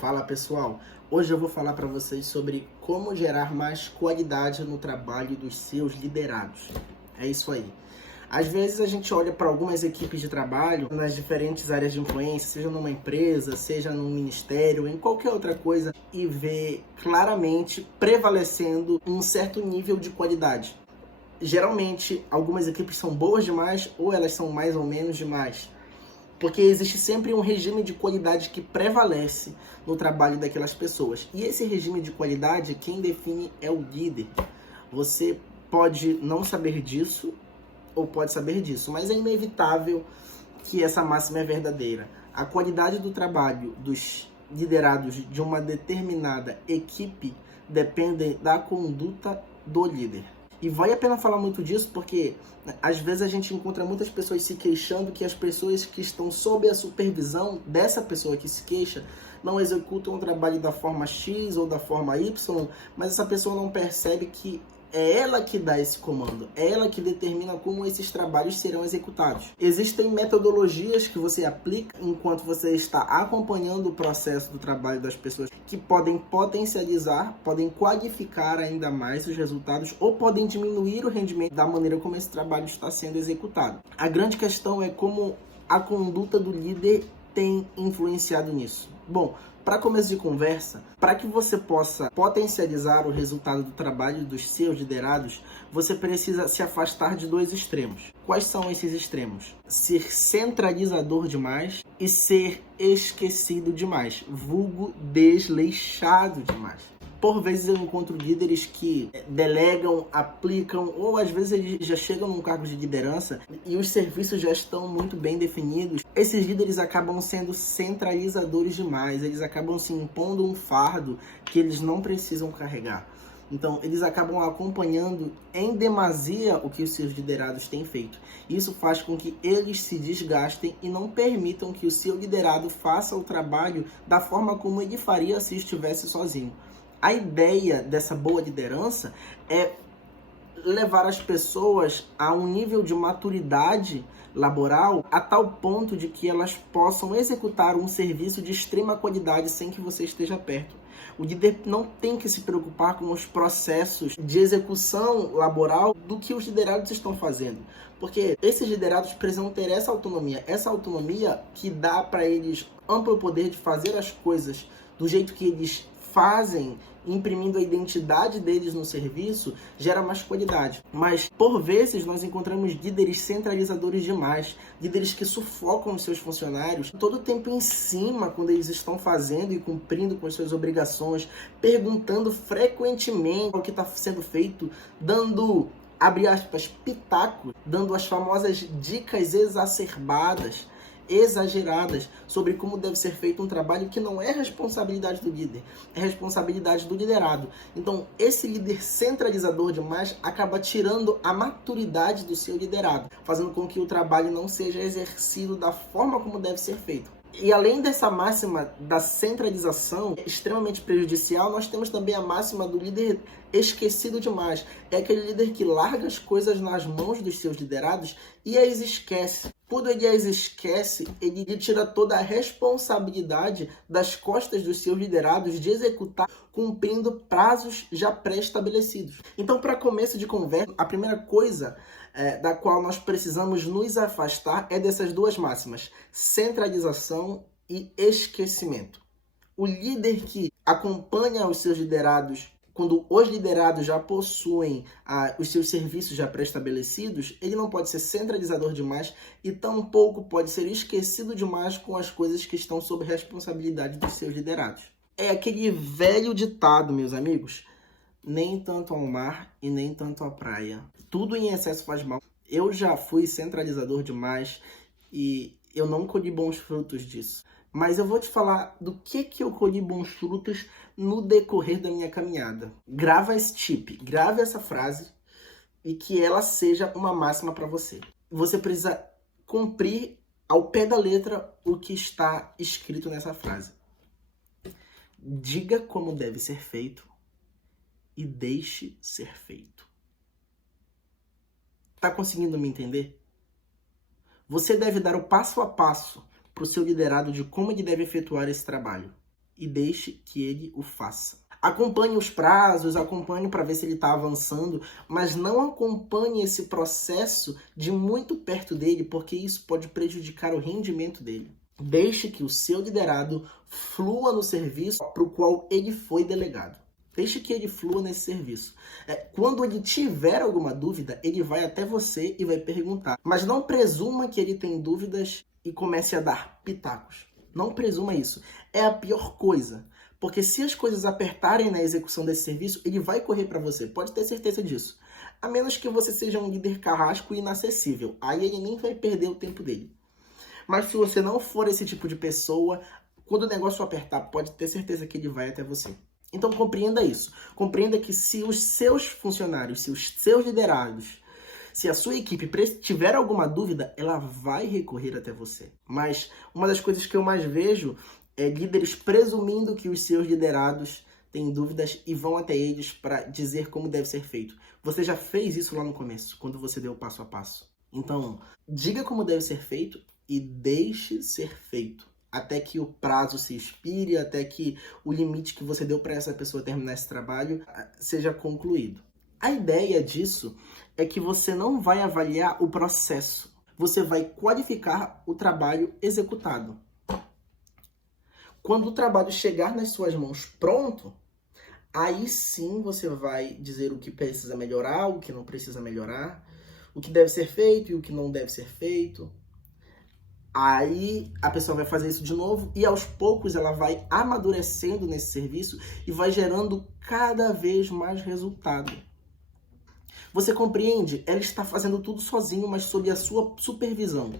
Fala pessoal, hoje eu vou falar para vocês sobre como gerar mais qualidade no trabalho dos seus liderados. É isso aí. Às vezes a gente olha para algumas equipes de trabalho nas diferentes áreas de influência, seja numa empresa, seja num ministério, em qualquer outra coisa, e vê claramente prevalecendo um certo nível de qualidade. Geralmente, algumas equipes são boas demais ou elas são mais ou menos demais. Porque existe sempre um regime de qualidade que prevalece no trabalho daquelas pessoas. E esse regime de qualidade, quem define é o líder. Você pode não saber disso ou pode saber disso, mas é inevitável que essa máxima é verdadeira. A qualidade do trabalho dos liderados de uma determinada equipe depende da conduta do líder. E vale a pena falar muito disso porque às vezes a gente encontra muitas pessoas se queixando que as pessoas que estão sob a supervisão dessa pessoa que se queixa não executam o trabalho da forma X ou da forma Y, mas essa pessoa não percebe que é ela que dá esse comando, é ela que determina como esses trabalhos serão executados. Existem metodologias que você aplica enquanto você está acompanhando o processo do trabalho das pessoas que podem potencializar, podem qualificar ainda mais os resultados ou podem diminuir o rendimento da maneira como esse trabalho está sendo executado. A grande questão é como a conduta do líder tem influenciado nisso. Bom, para começo de conversa, para que você possa potencializar o resultado do trabalho dos seus liderados, você precisa se afastar de dois extremos. Quais são esses extremos? Ser centralizador demais e ser esquecido demais, vulgo desleixado demais. Por vezes eu encontro líderes que delegam, aplicam, ou às vezes eles já chegam num cargo de liderança e os serviços já estão muito bem definidos. Esses líderes acabam sendo centralizadores demais, eles acabam se impondo um fardo que eles não precisam carregar. Então, eles acabam acompanhando em demasia o que os seus liderados têm feito. Isso faz com que eles se desgastem e não permitam que o seu liderado faça o trabalho da forma como ele faria se estivesse sozinho. A ideia dessa boa liderança é levar as pessoas a um nível de maturidade laboral a tal ponto de que elas possam executar um serviço de extrema qualidade sem que você esteja perto. O líder não tem que se preocupar com os processos de execução laboral do que os liderados estão fazendo. Porque esses liderados precisam ter essa autonomia que dá para eles amplo poder de fazer as coisas do jeito que eles fazem, imprimindo a identidade deles no serviço, gera mais qualidade. Mas, por vezes, nós encontramos líderes centralizadores demais, líderes que sufocam os seus funcionários todo o tempo em cima quando eles estão fazendo e cumprindo com as suas obrigações, perguntando frequentemente o que está sendo feito, dando, abre aspas, pitaco, dando as famosas dicas exacerbadas, exageradas sobre como deve ser feito um trabalho que não é responsabilidade do líder, é responsabilidade do liderado. Então, esse líder centralizador demais acaba tirando a maturidade do seu liderado, fazendo com que o trabalho não seja exercido da forma como deve ser feito. E além dessa máxima da centralização extremamente prejudicial, nós temos também a máxima do líder esquecido demais. É aquele líder que larga as coisas nas mãos dos seus liderados e as esquece. Quando ele as esquece, ele tira toda a responsabilidade das costas dos seus liderados de executar cumprindo prazos já pré-estabelecidos. Então, para começo de conversa, a primeira coisa da qual nós precisamos nos afastar é dessas duas máximas, centralização e esquecimento. O líder que acompanha os seus liderados, quando os liderados já possuem os seus serviços já pré-estabelecidos, ele não pode ser centralizador demais e tampouco pode ser esquecido demais com as coisas que estão sob responsabilidade dos seus liderados. É aquele velho ditado, meus amigos, nem tanto ao mar e nem tanto à praia. Tudo em excesso faz mal. Eu já fui centralizador demais e eu não colhi bons frutos disso. Mas eu vou te falar do que eu colhi bons frutos no decorrer da minha caminhada. Grava esse tip, grave essa frase e que ela seja uma máxima para você. Você precisa cumprir ao pé da letra o que está escrito nessa frase. Diga como deve ser feito e deixe ser feito. Tá conseguindo me entender? Você deve dar o passo a passo para o seu liderado de como ele deve efetuar esse trabalho. e deixe que ele o faça. Acompanhe os prazos, acompanhe para ver se ele está avançando, mas não acompanhe esse processo de muito perto dele, porque isso pode prejudicar o rendimento dele. Deixe que o seu liderado flua no serviço para o qual ele foi delegado. Deixe que ele flua nesse serviço. Quando ele tiver alguma dúvida, ele vai até você e vai perguntar. Mas não presuma que ele tem dúvidas e comece a dar pitacos. Não presuma isso. É a pior coisa. Porque se as coisas apertarem na execução desse serviço, ele vai correr para você. Pode ter certeza disso. A menos que você seja um líder carrasco e inacessível. Aí ele nem vai perder o tempo dele. Mas se você não for esse tipo de pessoa, quando o negócio apertar, pode ter certeza que ele vai até você. Então compreenda isso. Compreenda que se os seus funcionários, se os seus liderados, se a sua equipe tiver alguma dúvida, ela vai recorrer até você. Mas uma das coisas que eu mais vejo é líderes presumindo que os seus liderados têm dúvidas e vão até eles para dizer como deve ser feito. Você já fez isso lá no começo, quando você deu o passo a passo. Então, diga como deve ser feito e deixe ser feito. Até que o prazo se expire, até que o limite que você deu para essa pessoa terminar esse trabalho seja concluído. A ideia disso é que você não vai avaliar o processo, você vai qualificar o trabalho executado. Quando o trabalho chegar nas suas mãos pronto, aí sim você vai dizer o que precisa melhorar, o que não precisa melhorar, o que deve ser feito e o que não deve ser feito. Aí a pessoa vai fazer isso de novo e aos poucos ela vai amadurecendo nesse serviço e vai gerando cada vez mais resultado. Você compreende? Ela está fazendo tudo sozinho, mas sob a sua supervisão.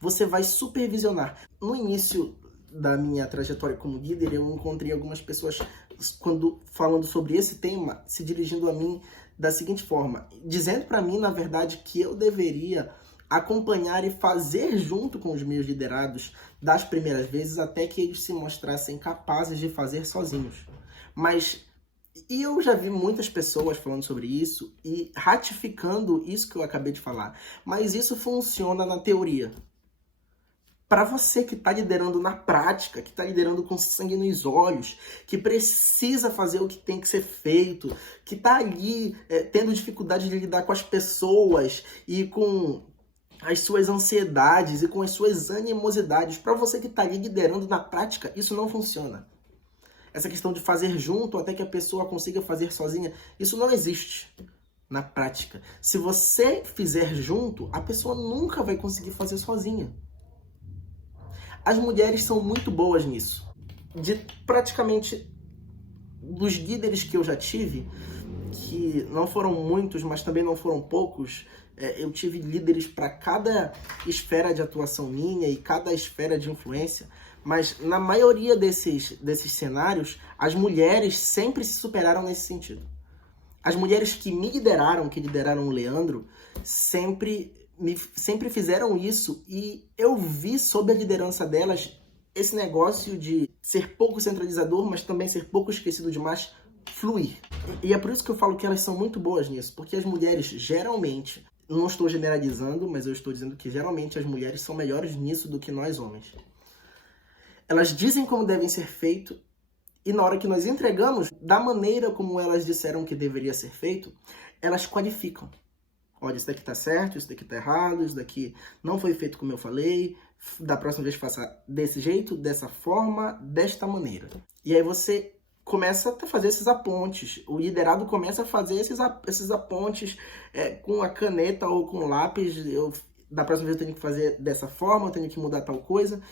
Você vai supervisionar. No início da minha trajetória como líder, eu encontrei algumas pessoas falando sobre esse tema, se dirigindo a mim da seguinte forma, dizendo para mim, na verdade, que eu deveria acompanhar e fazer junto com os meus liderados das primeiras vezes até que eles se mostrassem capazes de fazer sozinhos. E eu já vi muitas pessoas falando sobre isso e ratificando isso que eu acabei de falar. Mas isso funciona na teoria. Para você que está liderando na prática, que está liderando com sangue nos olhos, que precisa fazer o que tem que ser feito, que está ali tendo dificuldade de lidar com as pessoas e com as suas ansiedades e com as suas animosidades, para você que está ali liderando na prática, isso não funciona. Essa questão de fazer junto até que a pessoa consiga fazer sozinha, isso não existe na prática. Se você fizer junto, a pessoa nunca vai conseguir fazer sozinha. As mulheres são muito boas nisso. De praticamente dos líderes que eu já tive, que não foram muitos, mas também não foram poucos, eu tive líderes para cada esfera de atuação minha e cada esfera de influência, mas na maioria desses cenários, as mulheres sempre se superaram nesse sentido. As mulheres que me lideraram, que lideraram o Leandro, sempre fizeram isso e eu vi sob a liderança delas esse negócio de ser pouco centralizador, mas também ser pouco esquecido demais, fluir. E é por isso que eu falo que elas são muito boas nisso, porque as mulheres geralmente, não estou generalizando, mas eu estou dizendo que geralmente as mulheres são melhores nisso do que nós homens. Elas dizem como devem ser feito e na hora que nós entregamos, da maneira como elas disseram que deveria ser feito, elas qualificam. Olha, isso daqui tá certo, isso daqui tá errado, isso daqui não foi feito como eu falei, da próxima vez faça desse jeito, dessa forma, desta maneira. E aí você começa a fazer esses apontes, o liderado começa a fazer esses apontes com a caneta ou com o lápis, da próxima vez eu tenho que fazer dessa forma, eu tenho que mudar tal coisa,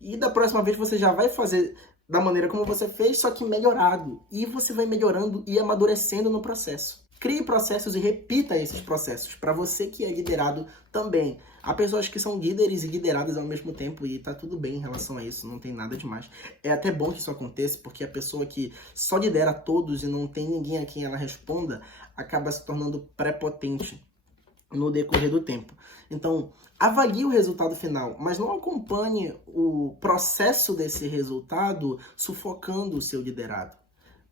e da próxima vez você já vai fazer da maneira como você fez, só que melhorado, e você vai melhorando e amadurecendo no processo. Crie processos e repita esses processos para você que é liderado também. Há pessoas que são líderes e lideradas ao mesmo tempo e tá tudo bem em relação a isso, não tem nada demais. É até bom que isso aconteça, porque a pessoa que só lidera todos e não tem ninguém a quem ela responda, acaba se tornando prepotente no decorrer do tempo. Então, avalie o resultado final, mas não acompanhe o processo desse resultado sufocando o seu liderado.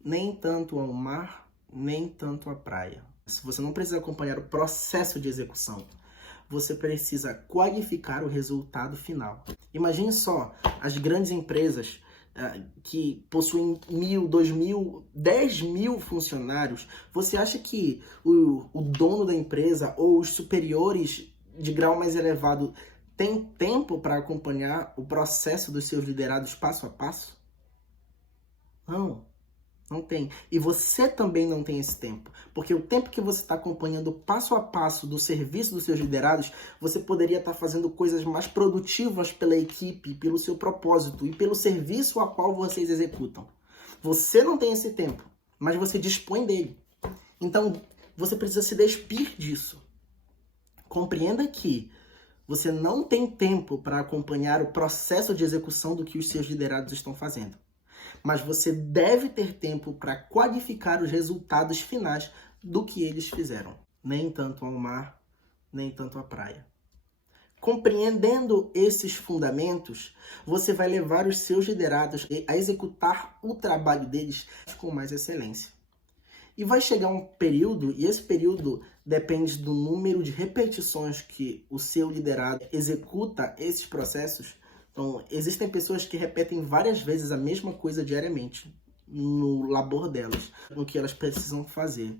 Nem tanto ao mar, nem tanto a praia. Se você não precisa acompanhar o processo de execução, você precisa qualificar o resultado final. Imagine só, as grandes empresas que possuem 1.000, 2.000, 10.000 funcionários, você acha que o dono da empresa ou os superiores de grau mais elevado têm tempo para acompanhar o processo dos seus liderados passo a passo? Não. Não tem. E você também não tem esse tempo. Porque o tempo que você está acompanhando passo a passo do serviço dos seus liderados, você poderia estar fazendo coisas mais produtivas pela equipe, pelo seu propósito e pelo serviço a qual vocês executam. Você não tem esse tempo, mas você dispõe dele. Então, você precisa se despir disso. Compreenda que você não tem tempo para acompanhar o processo de execução do que os seus liderados estão fazendo. Mas você deve ter tempo para qualificar os resultados finais do que eles fizeram. Nem tanto ao mar, nem tanto à praia. Compreendendo esses fundamentos, você vai levar os seus liderados a executar o trabalho deles com mais excelência. E vai chegar um período, e esse período depende do número de repetições que o seu liderado executa esses processos. Então, existem pessoas que repetem várias vezes a mesma coisa diariamente no labor delas, no que elas precisam fazer.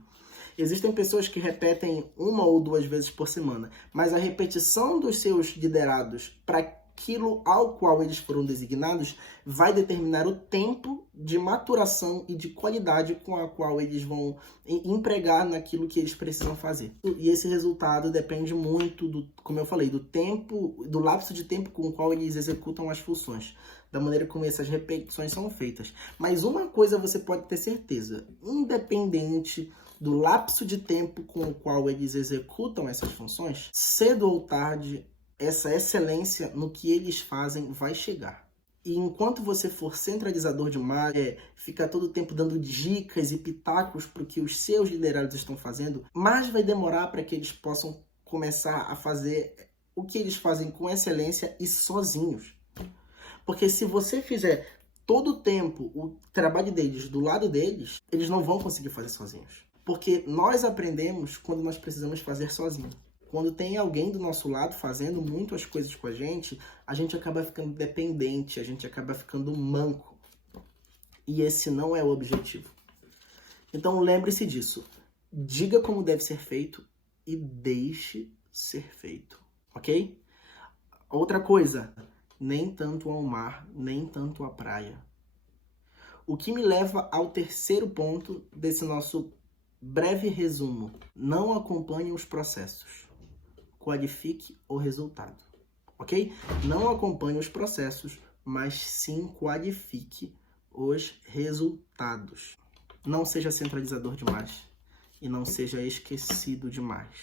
Existem pessoas que repetem 1 ou 2 vezes por semana, mas a repetição dos seus liderados para aquilo ao qual eles foram designados vai determinar o tempo de maturação e de qualidade com a qual eles vão empregar naquilo que eles precisam fazer. E esse resultado depende muito, como eu falei, do tempo, do lapso de tempo com o qual eles executam as funções, da maneira como essas repetições são feitas. Mas uma coisa você pode ter certeza, independente do lapso de tempo com o qual eles executam essas funções, cedo ou tarde, essa excelência no que eles fazem vai chegar. E enquanto você for centralizador demais, ficar todo o tempo dando dicas e pitacos para o que os seus liderados estão fazendo, mais vai demorar para que eles possam começar a fazer o que eles fazem com excelência e sozinhos. Porque se você fizer todo o tempo o trabalho deles do lado deles, eles não vão conseguir fazer sozinhos. Porque nós aprendemos quando nós precisamos fazer sozinhos. Quando tem alguém do nosso lado fazendo muito as coisas com a gente acaba ficando dependente, a gente acaba ficando manco. E esse não é o objetivo. Então lembre-se disso. Diga como deve ser feito e deixe ser feito. Ok? Outra coisa, nem tanto ao mar, nem tanto à praia. O que me leva ao terceiro ponto desse nosso breve resumo. Não acompanhe os processos. Qualifique o resultado, ok? Não acompanhe os processos, mas sim qualifique os resultados. Não seja centralizador demais e não seja esquecido demais.